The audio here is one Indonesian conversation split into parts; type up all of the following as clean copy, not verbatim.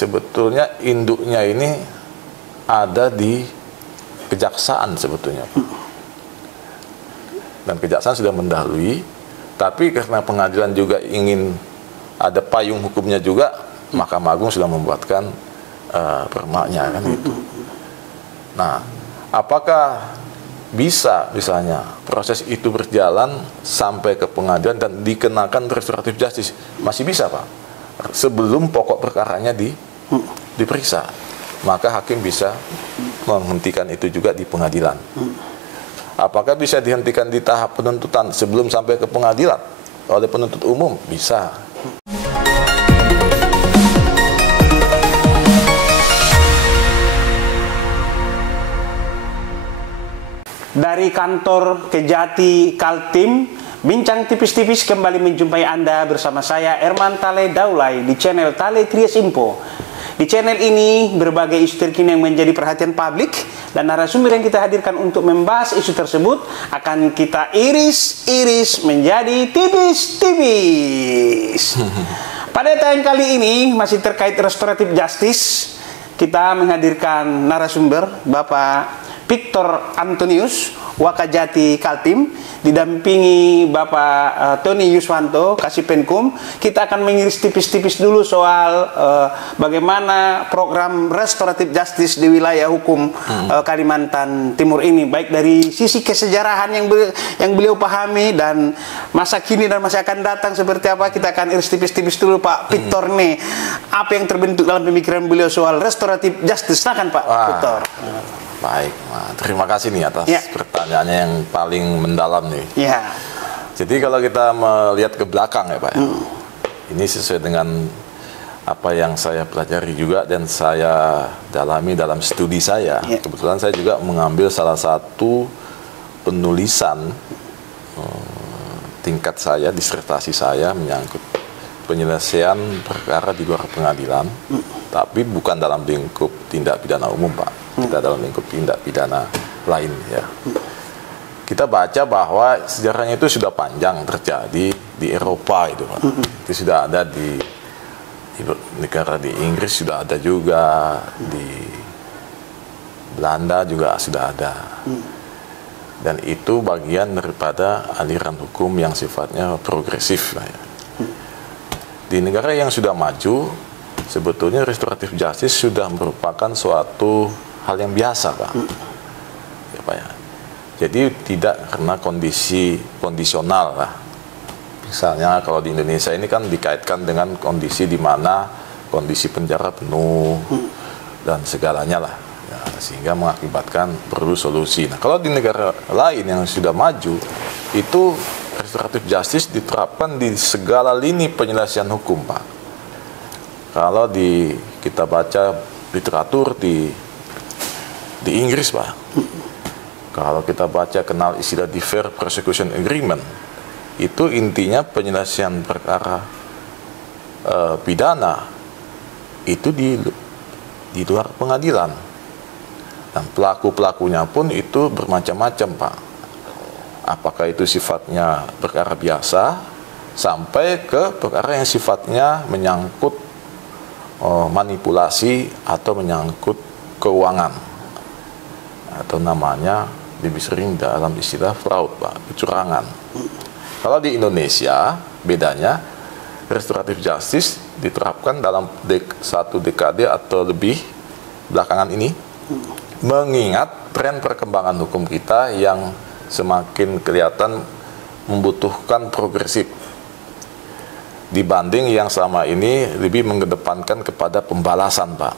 sebetulnya induknya ini ada di kejaksaan sebetulnya, Pak. Dan kejaksaan sudah mendahului, tapi karena pengadilan juga ingin ada payung hukumnya juga, Mahkamah Agung sudah membuatkan permaknya kan itu. Nah, apakah bisa misalnya proses itu berjalan sampai ke pengadilan dan dikenakan restoratif justice? Masih bisa, Pak. Sebelum pokok perkaranya diperiksa, maka hakim bisa menghentikan itu juga di pengadilan. Apakah bisa dihentikan di tahap penuntutan sebelum sampai ke pengadilan oleh penuntut umum? Bisa. Dari kantor Kejati Kaltim, bincang tipis-tipis kembali menjumpai Anda bersama saya Erman Tale Daulay di channel Tale Trias Info. Di channel ini berbagai isu terkini yang menjadi perhatian publik dan narasumber yang kita hadirkan untuk membahas isu tersebut akan kita iris-iris menjadi tipis-tipis. Pada tayang kali ini masih terkait restoratif justice, kita menghadirkan narasumber Bapak Victor Antonius Wakajati Kaltim, didampingi Bapak Tony Yuswanto Kasipenkum. Kita akan mengiris tipis-tipis dulu soal bagaimana program restoratif justice di wilayah hukum Kalimantan Timur ini, baik dari sisi kesejarahan yang beliau pahami dan masa kini dan masa akan datang seperti apa. Kita akan iris tipis-tipis dulu Pak Victor nih, apa yang terbentuk dalam pemikiran beliau soal restoratif justice. Silakan Pak Victor. Baik, nah, terima kasih nih atas pertanyaannya yang paling mendalam nih. Jadi kalau kita melihat ke belakang ya Pak, ini sesuai dengan apa yang saya pelajari juga dan saya dalami dalam studi saya. Kebetulan saya juga mengambil salah satu penulisan tingkat saya, disertasi saya menyangkut penyelesaian perkara di luar pengadilan, tapi bukan dalam lingkup tindak pidana umum Pak. Kita dalam lingkup tindak pidana lain ya. Kita baca bahwa sejarahnya itu sudah panjang terjadi di Eropa itu Pak. Itu sudah ada di negara di Inggris, sudah ada juga di Belanda juga sudah ada. Dan itu bagian daripada aliran hukum yang sifatnya progresif lah ya. Di negara yang sudah maju, sebetulnya restoratif justice sudah merupakan suatu hal yang biasa Pak. Ya, Pak ya. Jadi tidak karena kondisi kondisional lah. Misalnya kalau di Indonesia ini kan dikaitkan dengan kondisi di mana kondisi penjara penuh dan segalanya lah. Ya, sehingga mengakibatkan perlu solusi. Nah, kalau di negara lain yang sudah maju, itu restoratif justice diterapkan di segala lini penyelesaian hukum Pak. Kalau kita baca literatur di Inggris Pak, kalau kita baca kenal istilah Deferred Prosecution Agreement, itu intinya penyelesaian perkara pidana itu di luar pengadilan, dan pelaku-pelakunya pun itu bermacam-macam Pak. Apakah itu sifatnya perkara biasa sampai ke perkara yang sifatnya menyangkut manipulasi atau menyangkut keuangan, atau namanya lebih sering dalam istilah fraud Pak, kecurangan. Kalau di Indonesia bedanya restoratif justice diterapkan dalam satu dekade atau lebih belakangan ini, mengingat tren perkembangan hukum kita yang semakin kelihatan membutuhkan progresif dibanding yang selama ini lebih mengedepankan kepada pembalasan Pak.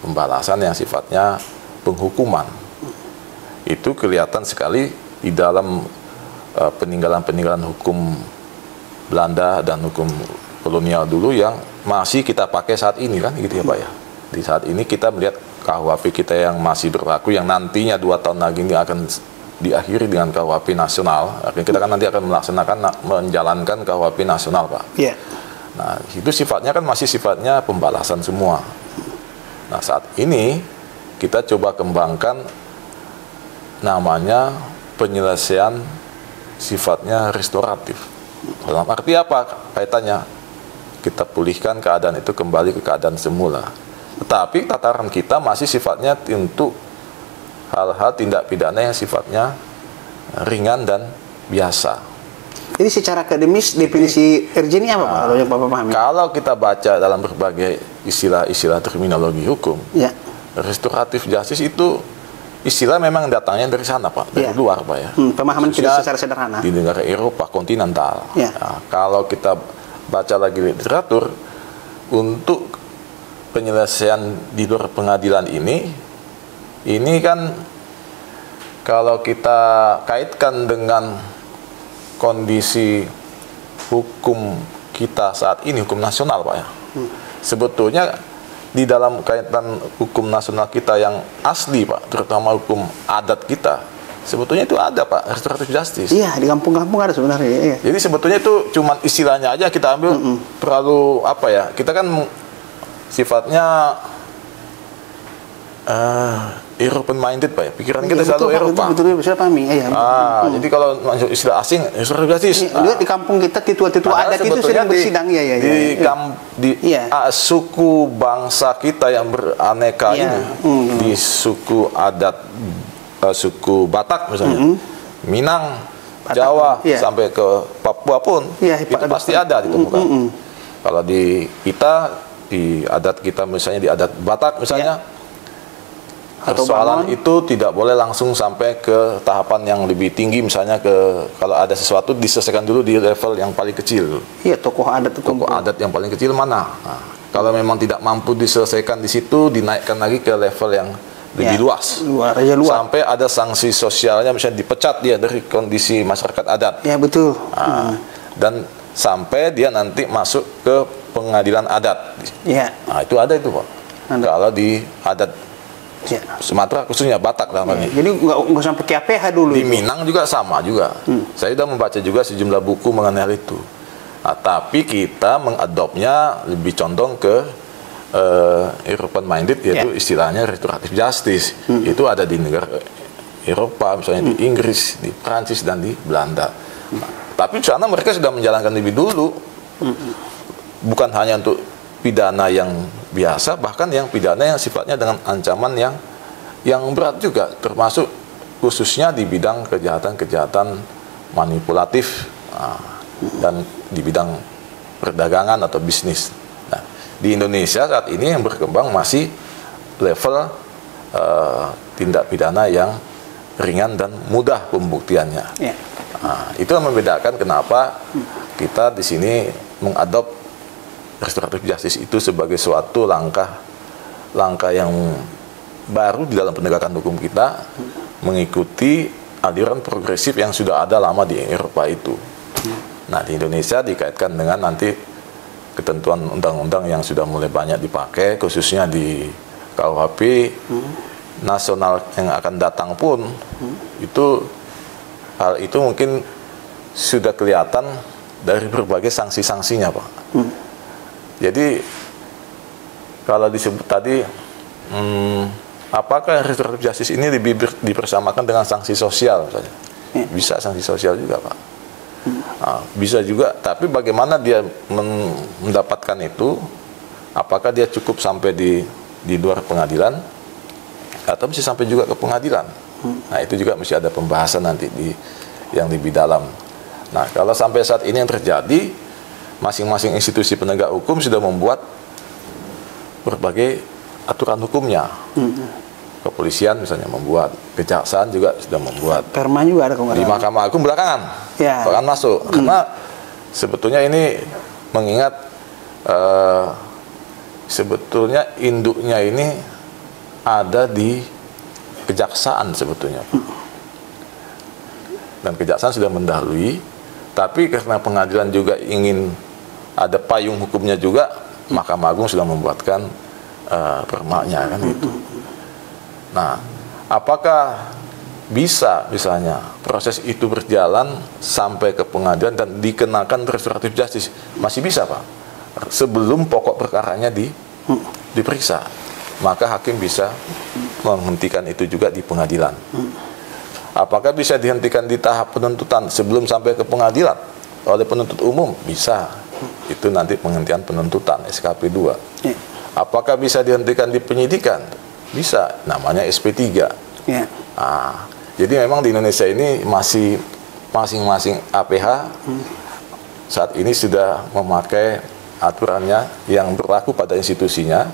Pembalasan yang sifatnya penghukuman. Itu kelihatan sekali di dalam peninggalan-peninggalan hukum Belanda dan hukum kolonial dulu yang masih kita pakai saat ini kan gitu ya Pak ya. Di saat ini kita melihat KUHP kita yang masih berlaku, yang nantinya 2 tahun lagi ini akan diakhiri dengan KUHP nasional. Artinya kita kan nanti akan menjalankan KUHP nasional Pak. Nah itu sifatnya kan masih sifatnya pembalasan semua. Nah saat ini kita coba kembangkan namanya penyelesaian sifatnya restoratif. Dalam arti apa kaitannya? kita pulihkan keadaan itu kembali ke keadaan semula. Tetapi tataran kita masih sifatnya untuk hal-hal tindak pidana yang sifatnya ringan dan biasa. Jadi secara akademis definisi RJ ini apa Pak? Kalau yang Bapak pahami? Kalau kita baca dalam berbagai istilah-istilah terminologi hukum, Ya. restoratif justice itu istilah memang datangnya dari sana Pak, dari Ya. luar Pak ya. Pemahaman kita Khususnya secara sederhana. di negara Eropa kontinental. Ya. Nah, kalau kita baca lagi literatur untuk penyelesaian di luar pengadilan ini kan kalau kita kaitkan dengan kondisi hukum kita saat ini, hukum nasional Pak ya. Sebetulnya di dalam kaitan hukum nasional kita yang asli Pak, terutama hukum adat kita, sebetulnya itu ada Pak, restoratif justice. Iya, di kampung-kampung ada sebenarnya. Iya. Jadi sebetulnya itu cuma istilahnya aja kita ambil terlalu apa ya? Kita kan sifatnya European minded Pak ya. Pikiran kita selalu Eropa. Betul, saya pahami. Iya. Jadi kalau masuk istilah asing, restoratif justice. Juga di kampung kita titua-titua adat itu sering bersidang ya. Suku bangsa kita yang beraneka ini, di suku adat suku Batak misalnya, Minang, Batak, Jawa sampai ke Papua pun itu pasti ada ditemukan. Kalau di kita, di adat kita misalnya di adat Batak misalnya, persoalan itu tidak boleh langsung sampai ke tahapan yang lebih tinggi, misalnya kalau ada sesuatu diselesaikan dulu di level yang paling kecil. Iya, tokoh adat yang paling kecil mana? Nah, kalau memang tidak mampu diselesaikan di situ, dinaikkan lagi ke level yang lebih luas. Sampai ada sanksi sosialnya, misalnya dipecat dia dari kondisi masyarakat adat. Ya, betul. Nah, dan sampai dia nanti masuk ke pengadilan adat. Ya. Nah, itu ada itu Pak. Kalau di adat Sumatera khususnya Batak namanya. Jadi nggak sampai ke APH dulu. Di Minang juga sama juga. Saya sudah membaca juga sejumlah buku mengenai hal itu. Nah, tapi kita mengadopnya lebih condong ke European minded, yaitu istilahnya restoratif justice. Itu ada di negara Eropa, misalnya di Inggris, di Prancis dan di Belanda. Tapi di sana mereka sudah menjalankan lebih dulu. Bukan hanya untuk pidana yang biasa, bahkan yang pidana yang sifatnya dengan ancaman yang berat juga, termasuk khususnya di bidang kejahatan-kejahatan manipulatif dan di bidang perdagangan atau bisnis. Nah, di Indonesia saat ini yang berkembang masih level tindak pidana yang ringan dan mudah pembuktiannya. Nah, itu yang membedakan kenapa kita di sini mengadop restoratif justice itu sebagai suatu langkah yang baru di dalam penegakan hukum kita, mengikuti aliran progresif yang sudah ada lama di Eropa itu. Nah, di Indonesia dikaitkan dengan nanti ketentuan undang-undang yang sudah mulai banyak dipakai, khususnya di KUHP nasional yang akan datang pun, itu hal itu mungkin sudah kelihatan dari berbagai sanksi-sanksinya Pak. Jadi kalau disebut tadi apakah restoratif justice ini lebih dipersamakan dengan sanksi sosial misalnya? Bisa sanksi sosial juga Pak. Bisa juga, tapi bagaimana dia mendapatkan itu? Apakah dia cukup sampai di luar pengadilan atau mesti sampai juga ke pengadilan? Nah, itu juga mesti ada pembahasan nanti yang lebih dalam. Nah, kalau sampai saat ini yang terjadi, masing-masing institusi penegak hukum sudah membuat berbagai aturan hukumnya. Kepolisian misalnya membuat, kejaksaan juga sudah membuat. Perma juga ada di Mahkamah Agung belakangan masuk. Karena sebetulnya ini mengingat sebetulnya induknya ini ada di kejaksaan sebetulnya. Dan kejaksaan sudah mendahului, tapi karena pengadilan juga ingin ada payung hukumnya juga, Mahkamah Agung sudah membuatkan permaknya kan gitu. Nah, apakah bisa misalnya proses itu berjalan sampai ke pengadilan dan dikenakan restoratif justice? Masih bisa Pak, sebelum pokok perkaranya diperiksa, maka hakim bisa menghentikan itu juga di pengadilan. Apakah bisa dihentikan di tahap penuntutan sebelum sampai ke pengadilan oleh penuntut umum? Bisa. Itu nanti penghentian penuntutan SKP 2. Ya. Apakah bisa dihentikan di penyidikan? Bisa, namanya SP3. Ya. Jadi memang di Indonesia ini masih masing-masing APH saat ini sudah memakai aturannya yang berlaku pada institusinya,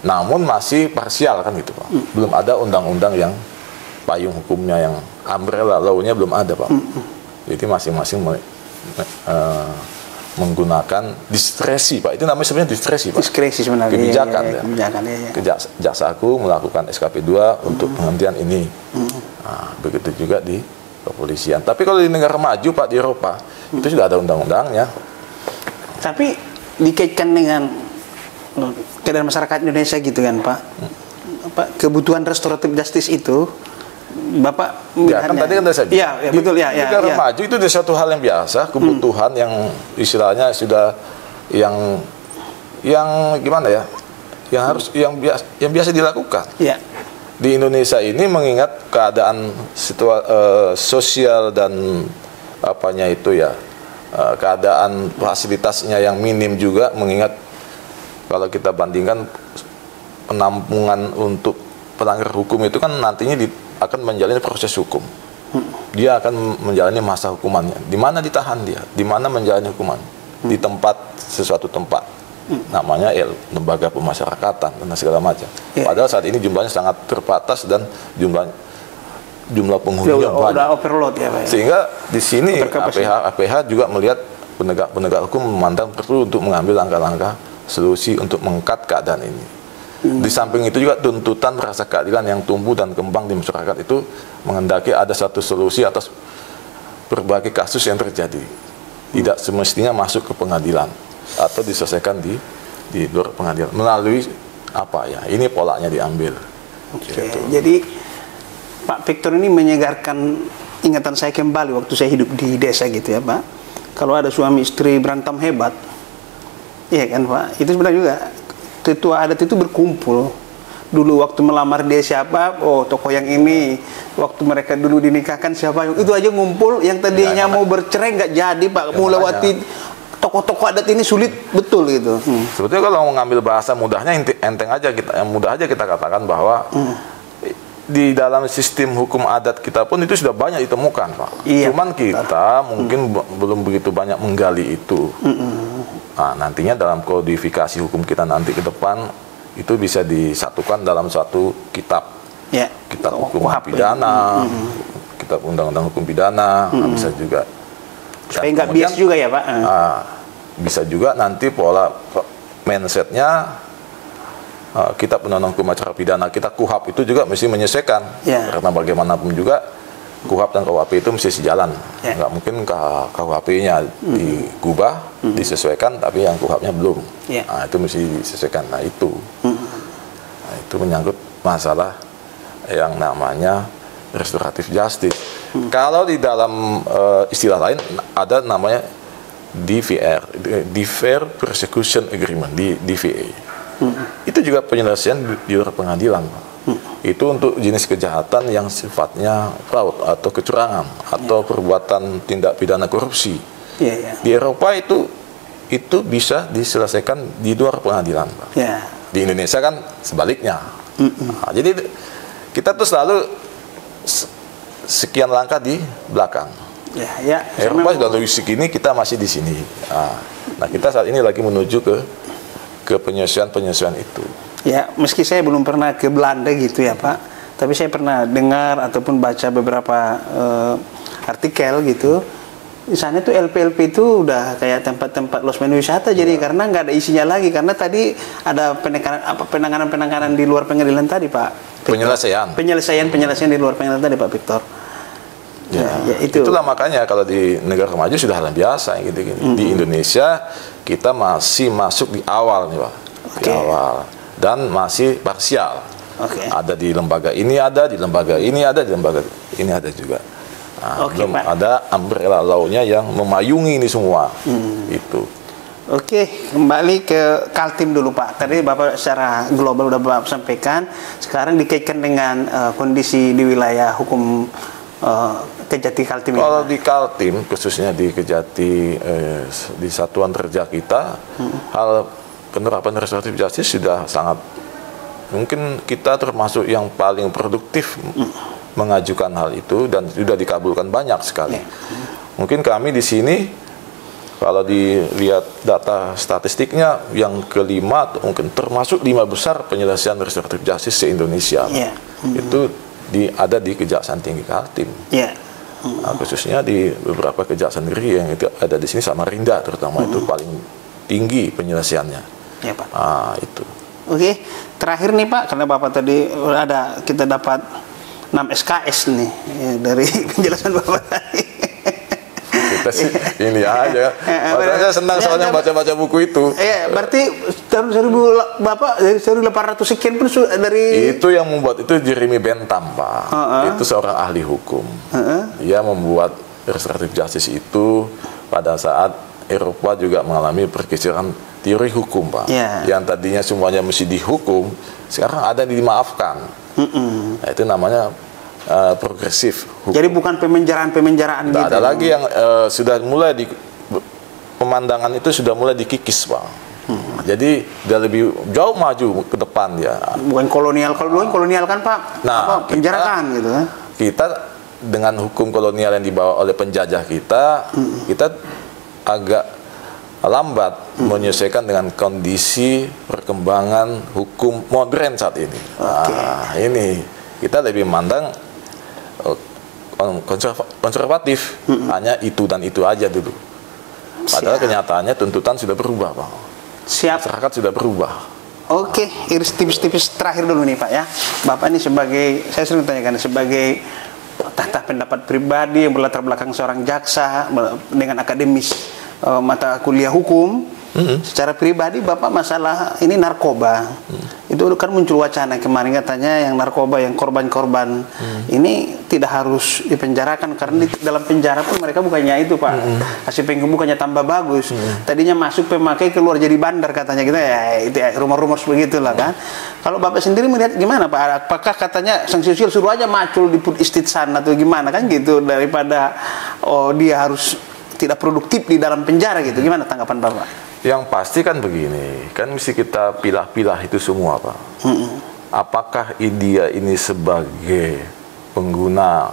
namun masih parsial kan gitu Pak. Belum ada undang-undang yang payung hukumnya, yang umbrella law-nya belum ada Pak. Jadi masing-masing menggunakan diskresi Pak. Itu namanya sebenarnya diskresi Pak. Diskresi sebenarnya. Kebijakan ya. Kebijakan ya. Jaksa Agung melakukan SKP 2 untuk penghentian ini. Begitu juga di kepolisian. Tapi kalau di negara maju Pak, di Eropa itu sudah ada undang-undangnya. Tapi dikaitkan dengan keadaan masyarakat Indonesia gitu kan Pak. Kebutuhan restoratif justice itu Bapak ya, kan tadi kan saya bilang. Ya, betul ya. Negara maju itu ada satu hal yang biasa, kebutuhan yang istilahnya sudah yang gimana ya? Yang biasa dilakukan. Ya. Di Indonesia ini mengingat keadaan sosial dan apanya itu ya, keadaan fasilitasnya yang minim juga, mengingat kalau kita bandingkan penampungan untuk pelanggar hukum itu kan nantinya akan menjalani proses hukum. Dia akan menjalani masa hukumannya. Di mana ditahan dia? Di mana menjalani hukuman? Di sesuatu tempat. Namanya lembaga pemasyarakatan dan segala macam. Padahal saat ini jumlahnya sangat terbatas dan jumlah penghuninya banyak. Udah overload ya Pak. Sehingga di sini APH juga melihat penegak hukum memandang perlu untuk mengambil langkah-langkah solusi untuk mengangkat keadaan ini. Di samping itu juga tuntutan rasa keadilan yang tumbuh dan kembang di masyarakat itu menghendaki ada satu solusi atas berbagai kasus yang terjadi. Tidak semestinya masuk ke pengadilan atau diselesaikan di luar pengadilan melalui apa ya? Ini polanya diambil. Gitu. Jadi Pak Victor ini menyegarkan ingatan saya kembali waktu saya hidup di desa gitu ya Pak. Kalau ada suami istri berantem hebat, iya kan Pak. Itu sebenarnya juga tetua adat itu berkumpul. Dulu waktu melamar dia siapa, oh tokoh yang ini. Waktu mereka dulu dinikahkan siapa, itu aja ngumpul. Yang tadinya mau bercerai nggak jadi Pak. Mau lewati tokoh-tokoh adat ini sulit betul gitu. Sebetulnya kalau mau ngambil bahasa mudahnya enteng aja kita katakan bahwa di dalam sistem hukum adat kita pun itu sudah banyak ditemukan Pak. Iya, cuman kita mungkin belum begitu banyak menggali itu. Nah, nantinya dalam kodifikasi hukum kita nanti ke depan itu bisa disatukan dalam satu kitab. Ya. Kitab hukum pidana, kitab undang-undang hukum pidana, bisa juga. Supaya nggak bias juga ya Pak. Bisa juga nanti pola mindsetnya kitab undang-undang hukum acara pidana kita KUHP itu juga mesti menyesuaikan. Karena bagaimanapun juga KUHP dan KUHP itu mesti sejalan. Nggak mungkin KUHP-nya digubah, disesuaikan, tapi yang KUHP-nya belum. Nah, itu mesti disesuaikan. Nah, itu menyangkut masalah yang namanya restoratif justice. Kalau di dalam istilah lain ada namanya DVR, Deferred Prosecution Agreement, DVA. Itu juga penyelesaian di luar pengadilan. Itu untuk jenis kejahatan yang sifatnya fraud atau kecurangan atau perbuatan tindak pidana korupsi. Di Eropa itu bisa diselesaikan di luar pengadilan. Di Indonesia kan sebaliknya. Nah, jadi kita tuh selalu sekian langkah di belakang. Eropa sudah logistik ini, kita masih di sini. Nah, kita saat ini lagi menuju ke penyesuaian itu. Ya, meski saya belum pernah ke Belanda gitu ya Pak, tapi saya pernah dengar ataupun baca beberapa artikel gitu. Di sana tuh LP-LP itu udah kayak tempat-tempat losmen wisata, jadi karena nggak ada isinya lagi, karena tadi ada penanganan di luar pengadilan tadi Pak. Penyelesaian di luar pengadilan tadi Pak Victor. Itulah makanya kalau di negara maju sudah hal biasa gitu. Di Indonesia kita masih masuk di awal nih Pak. Di awal. Dan masih parsial. Ada di lembaga ini ada, di lembaga ini ada, di lembaga ini ada juga. Nah, belum Pak. Ada umbrella law-nya yang memayungi ini semua. Itu. Kembali ke Kaltim dulu Pak. Tadi Bapak secara global udah Bapak sampaikan. Sekarang dikaitkan dengan kondisi di wilayah hukum Kejati Kaltim? Kalau di Kaltim, khususnya di Kejati, di Satuan Kerja kita, hal penerapan restoratif justice sudah sangat, mungkin kita termasuk yang paling produktif mengajukan hal itu dan sudah dikabulkan banyak sekali. Mungkin kami di sini kalau dilihat data statistiknya yang kelima, mungkin termasuk 5 besar penyelesaian restoratif justice se-Indonesia. Itu ada di Kejaksaan Tinggi Kaltim. Nah, khususnya di beberapa kejaksaan negeri yang itu ada di sini, Samarinda terutama itu paling tinggi penyelesaiannya. Ya, Pak. Nah, itu. Oke, terakhir nih Pak, karena Bapak tadi kita dapat 6 SKS nih ya, dari penjelasan Bapak tadi. Kita sih ini aja. Saya senang soalnya baca-baca buku itu. Iya, berarti tahun 1800 sekian pun dari itu yang membuat itu Jeremy Bentham, Pak. Itu seorang ahli hukum. Dia membuat restoratif justice itu pada saat Eropa juga mengalami pergeseran teori hukum, Pak. Yang tadinya semuanya mesti dihukum, sekarang ada yang dimaafkan. Nah, itu namanya progresif hukum. Jadi bukan pemenjaraan-pemenjaraan gitu. Ada lagi yang sudah mulai pemandangan itu sudah mulai dikikis, Pak. Jadi dia lebih jauh maju ke depan ya. Bukan kolonial, kalau dulu kolonial kan Pak. Nah, penjarakan gitu kan. Kita dengan hukum kolonial yang dibawa oleh penjajah kita, kita agak lambat menyesuaikan dengan kondisi perkembangan hukum modern saat ini. Nah, ini kita lebih memandang konservatif, hanya itu dan itu aja dulu. Padahal kenyataannya tuntutan sudah berubah, Pak. Masyarakat sudah berubah. Oke, iris tipis-tipis terakhir dulu nih Pak ya. Bapak ini sebagai, saya sering tanyakan, sebagai tata pendapat pribadi yang berlatar belakang seorang jaksa dengan akademis mata kuliah hukum, secara pribadi Bapak masalah ini narkoba, itu kan muncul wacana kemarin katanya yang narkoba, yang korban-korban ini tidak harus dipenjarakan karena di dalam penjara pun mereka bukannya itu Pak, hasil penghukum bukannya tambah bagus, tadinya masuk pemakai keluar jadi bandar katanya gitu ya, itu ya, rumor-rumor begitulah kan. Kalau Bapak sendiri melihat gimana Pak? Apakah katanya sanksi sosial suruh aja macul di put istitsan atau gimana kan gitu, daripada dia harus tidak produktif di dalam penjara gitu, gimana tanggapan Bapak? Yang pasti kan begini, kan mesti kita pilah-pilah itu semua, Pak. Apakah dia ini sebagai pengguna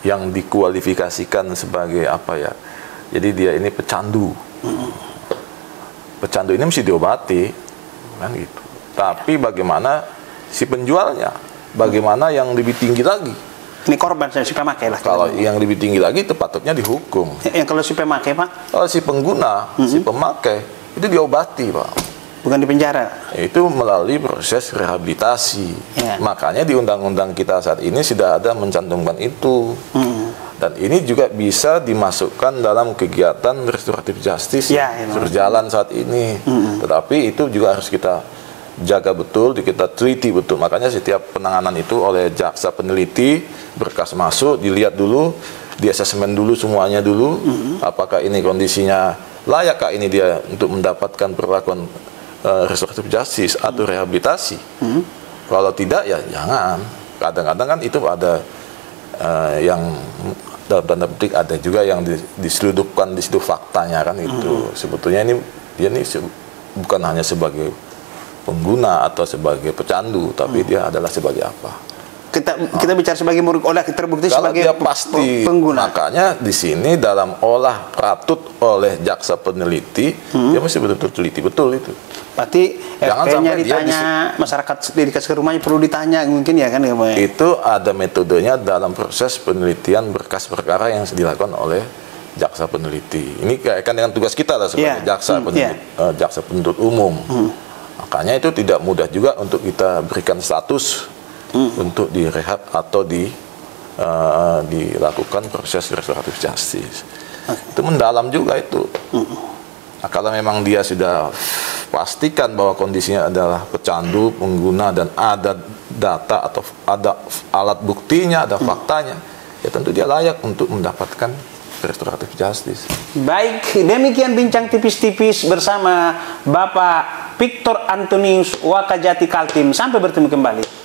yang dikualifikasikan sebagai apa ya? Jadi dia ini pecandu. Pecandu ini mesti diobati, kan gitu. Tapi bagaimana si penjualnya? Bagaimana yang lebih tinggi lagi? Ini korban, si pemakai lah. Kalau yang lebih tinggi lagi, itu patutnya dihukum. Kalau si pemakai, Pak? Kalau si pengguna, si pemakai, itu diobati, Pak. Bukan di penjara? Itu melalui proses rehabilitasi. Makanya di undang-undang kita saat ini sudah ada mencantumkan itu. Dan ini juga bisa dimasukkan dalam kegiatan restoratif justice berjalan saat ini. Tetapi itu juga harus kita jaga betul, kita teliti betul. Makanya setiap penanganan itu oleh jaksa peneliti, berkas masuk, dilihat dulu, di asesmen dulu semuanya dulu, apakah ini kondisinya layakkah ini dia untuk mendapatkan perlakuan restoratif justice atau rehabilitasi. Kalau tidak ya jangan. Kadang-kadang kan itu ada yang dalam tanda petik ada juga yang diseludupkan di situ faktanya kan itu. Sebetulnya dia ini bukan hanya sebagai pengguna atau sebagai pecandu, tapi dia adalah sebagai apa? Kita bicara sebagai murid olah, terbukti kalau sebagai dia pasti pengguna. Makanya di sini dalam olah patut oleh jaksa peneliti, dia mesti betul-betul teliti betul itu. Berarti RP-nya ditanya, masyarakat dedikasi ke rumahnya perlu ditanya mungkin ya kan? Itu ada metodenya dalam proses penelitian berkas perkara yang dilakukan oleh jaksa peneliti. Ini kaitan dengan tugas kita lah sebagai jaksa jaksa penuntut umum. Makanya itu tidak mudah juga untuk kita berikan status untuk direhab atau dilakukan proses restoratif justice. Itu mendalam juga itu. Nah, kalau memang dia sudah pastikan bahwa kondisinya adalah pecandu, pengguna, dan ada data atau ada alat buktinya, ada faktanya, ya tentu dia layak untuk mendapatkan restoratif justice. Baik, demikian bincang tipis-tipis bersama Bapak Victor Antonius Wakajati Kaltim. Sampai bertemu kembali.